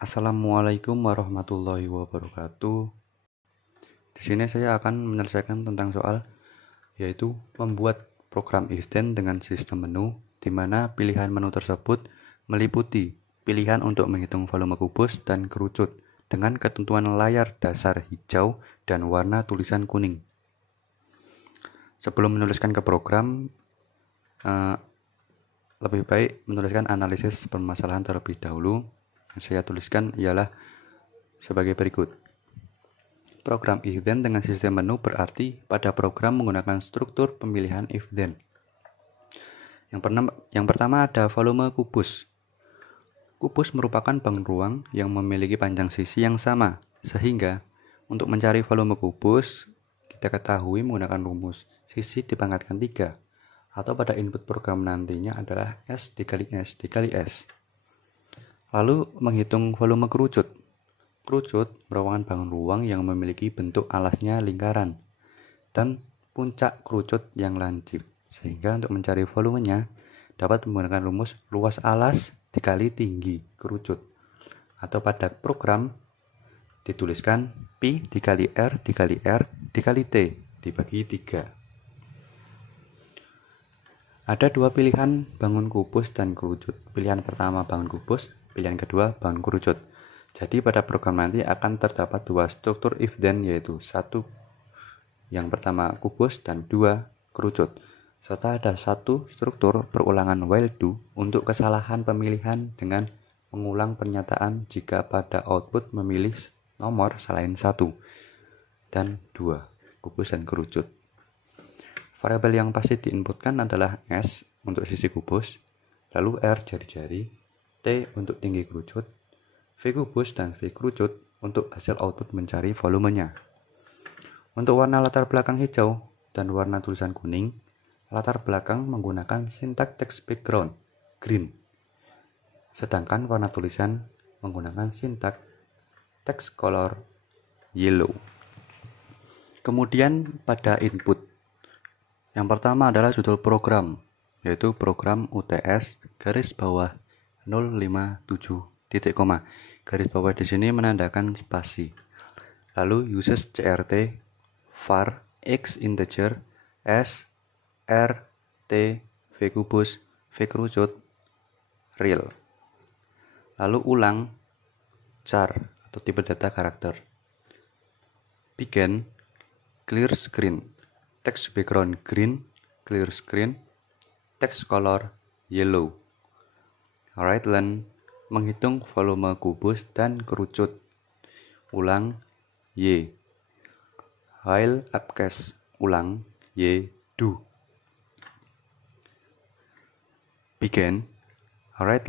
Assalamualaikum warahmatullahi wabarakatuh. Di sini saya akan menyelesaikan tentang soal yaitu membuat program if then dengan sistem menu di mana pilihan menu tersebut meliputi pilihan untuk menghitung volume kubus dan kerucut dengan ketentuan layar dasar hijau dan warna tulisan kuning. Sebelum menuliskan ke program, lebih baik menuliskan analisis permasalahan terlebih dahulu. Yang saya tuliskan ialah sebagai berikut. Program if then dengan sistem menu berarti pada program menggunakan struktur pemilihan if then. Yang pertama ada volume kubus. Kubus merupakan bangun ruang yang memiliki panjang sisi yang sama, sehingga untuk mencari volume kubus kita ketahui menggunakan rumus sisi dipangkatkan 3, atau pada input program nantinya adalah S dikali S dikali S. Lalu menghitung volume kerucut. Kerucut merupakan bangun ruang yang memiliki bentuk alasnya lingkaran dan puncak kerucut yang lancip, sehingga untuk mencari volumenya dapat menggunakan rumus luas alas dikali tinggi kerucut, atau pada program dituliskan Pi dikali R dikali R dikali T dibagi 3. Ada dua pilihan bangun kubus dan kerucut. Pilihan pertama bangun kubus, pilihan kedua bangun kerucut. Jadi pada program nanti akan terdapat dua struktur if then, yaitu satu yang pertama kubus dan dua kerucut, serta ada satu struktur perulangan while do untuk kesalahan pemilihan dengan mengulang pernyataan jika pada output memilih nomor selain 1 dan 2, kubus dan kerucut. Variabel yang pasti diinputkan adalah S untuk sisi kubus, lalu R jari-jari, T untuk tinggi kerucut, V kubus dan V kerucut untuk hasil output mencari volumenya. Untuk warna latar belakang hijau dan warna tulisan kuning, latar belakang menggunakan sintak text background green, sedangkan warna tulisan menggunakan sintak text color yellow. Kemudian pada input, yang pertama adalah judul program, yaitu program UTS garis bawah 057 titik koma. Garis bawah di sini menandakan spasi. Lalu uses CRT var x integer s r t v kubus v kerucut real. Lalu ulang char atau tipe data karakter. Begin clear screen. Text background green, clear screen, text color yellow. Alright, menghitung volume kubus dan kerucut. Ulang Y. While upcast. Ulang Y do. Begin. Alright,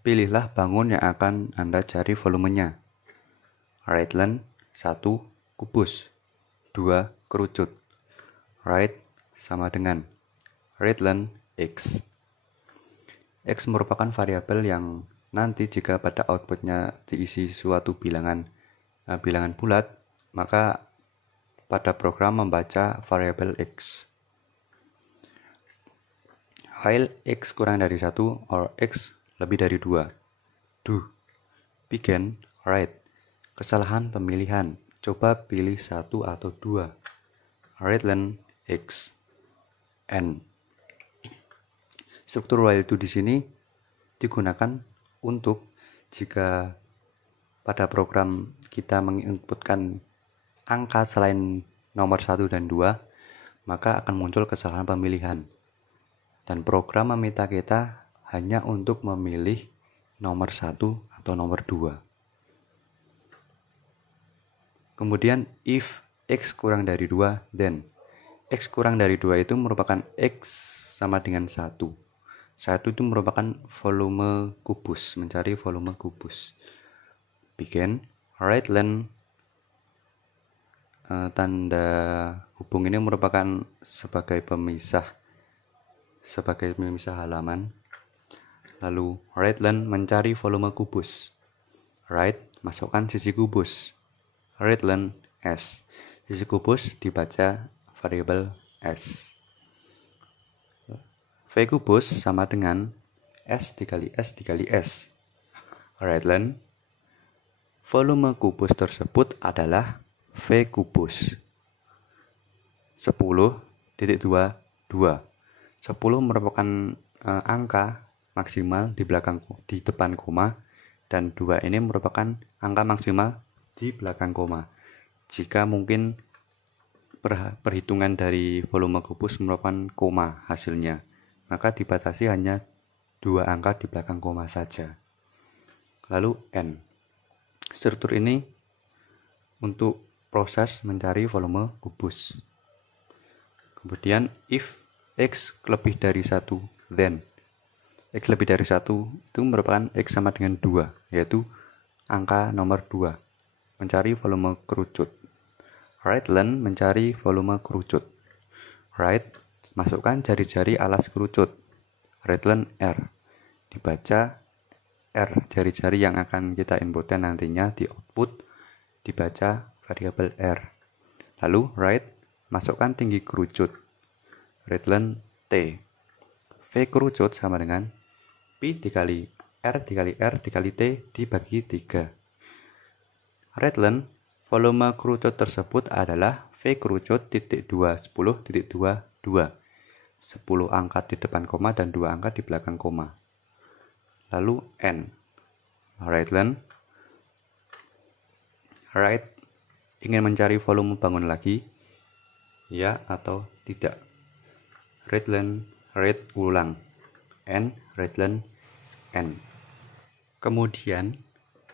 pilihlah bangun yang akan Anda cari volumenya. Alright, 1 kubus, 2 kerucut. Right sama dengan readlen X. X merupakan variabel yang nanti jika pada outputnya diisi suatu bilangan bulat, maka pada program membaca variabel X. While X kurang dari 1 or X lebih dari 2. Do. Begin. Right. Kesalahan pemilihan. Coba pilih 1 atau 2. Readlen X. N. Struktur while do di sini digunakan untuk jika pada program kita menginputkan angka selain nomor 1 dan 2, maka akan muncul kesalahan pemilihan. Dan program meminta kita hanya untuk memilih nomor 1 atau nomor 2. Kemudian if X kurang dari 2, then X kurang dari 2 itu merupakan X sama dengan 1. 1 itu merupakan volume kubus, mencari volume kubus. Begin, right len, tanda hubung ini merupakan sebagai pemisah halaman. Lalu right len mencari volume kubus. Right, masukkan sisi kubus. Readlen S. Sisi kubus dibaca variabel S. V kubus sama dengan S dikali S dikali S. Rightland, volume kubus tersebut adalah V kubus. 10.22. 10 merupakan angka maksimal di depan koma, dan 2 ini merupakan angka maksimal di belakang koma. Jika mungkin perhitungan dari volume kubus merupakan koma hasilnya, maka dibatasi hanya 2 angka di belakang koma saja. Lalu N. Struktur ini untuk proses mencari volume kubus. Kemudian if X lebih dari 1, then X lebih dari 1 itu merupakan X sama dengan 2, yaitu angka nomor 2. Mencari volume kerucut. Rightland mencari volume kerucut. Right, masukkan jari-jari alas kerucut. Rightland R. Dibaca R, jari-jari yang akan kita inputkan nantinya di output, dibaca variabel R. Lalu right, masukkan tinggi kerucut. Rightland T. V kerucut sama dengan Pi dikali R dikali R dikali T dibagi 3. Rightland, volume kerucut tersebut adalah V kerucut titik 2, 10.22. 10 angka di depan koma dan 2 angka di belakang koma. Lalu N. Rightland, right, ingin mencari volume bangun lagi, ya atau tidak. Rightland, right, ulang. N, Rightland, N. Kemudian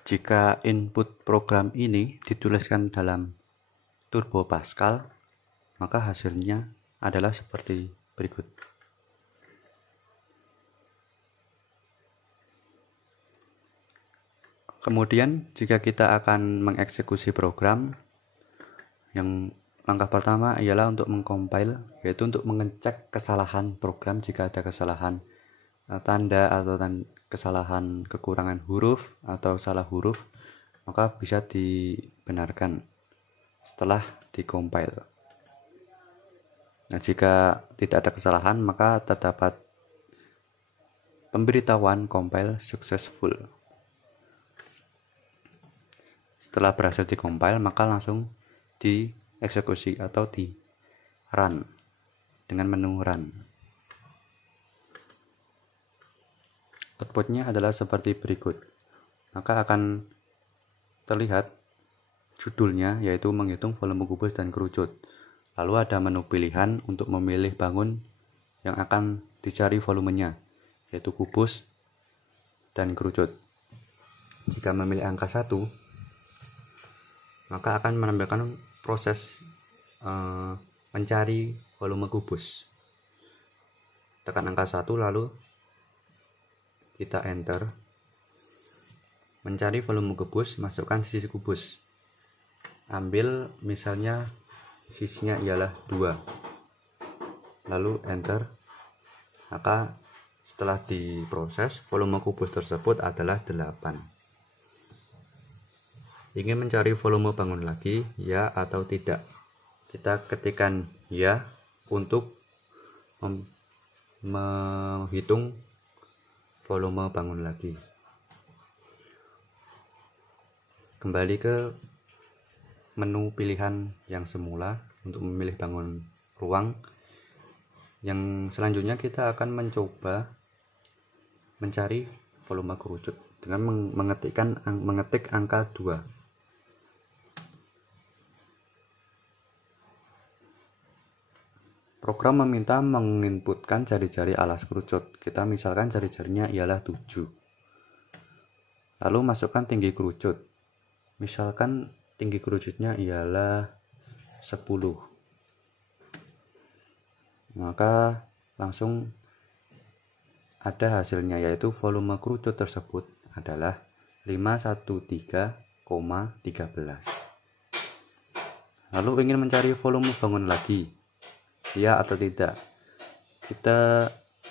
jika input program ini dituliskan dalam Turbo Pascal, maka hasilnya adalah seperti berikut. Kemudian jika kita akan mengeksekusi program, yang langkah pertama ialah untuk mengcompile, yaitu untuk mengecek kesalahan program. Jika ada kesalahan tanda atau kesalahan kekurangan huruf atau salah huruf, maka bisa dibenarkan setelah dicompile. Nah, jika tidak ada kesalahan, maka terdapat pemberitahuan compile successful. Setelah berhasil dikompil, maka langsung dieksekusi atau di run dengan menu run. Outputnya adalah seperti berikut. Maka akan terlihat judulnya, yaitu menghitung volume kubus dan kerucut. Lalu ada menu pilihan untuk memilih bangun yang akan dicari volumenya, yaitu kubus dan kerucut. Jika memilih angka 1, maka akan menampilkan proses mencari volume kubus. Tekan angka 1 lalu kita enter. Mencari volume kubus, masukkan sisi kubus. Ambil misalnya sisinya ialah 2. Lalu enter. Maka setelah diproses, volume kubus tersebut adalah 8. Ingin mencari volume bangun lagi, ya atau tidak. Kita ketikkan ya untuk menghitung volume bangun lagi. Kembali ke menu pilihan yang semula untuk memilih bangun ruang. Yang selanjutnya kita akan mencoba mencari volume kerucut dengan mengetik angka 2. Program meminta menginputkan jari-jari alas kerucut. Kita misalkan jari-jarinya ialah 7. Lalu masukkan tinggi kerucut. Misalkan tinggi kerucutnya ialah 10. Maka langsung ada hasilnya, yaitu volume kerucut tersebut adalah 513,13. Lalu ingin mencari volume bangun lagi, ya atau tidak. Kita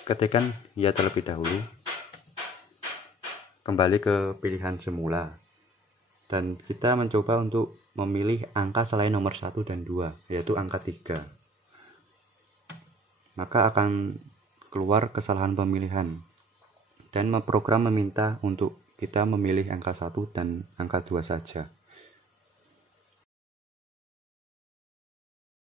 ketikkan ya terlebih dahulu. Kembali ke pilihan semula. Dan kita mencoba untuk memilih angka selain nomor 1 dan 2, yaitu angka 3. Maka akan keluar kesalahan pemilihan. Dan program meminta untuk kita memilih angka 1 dan angka 2 saja.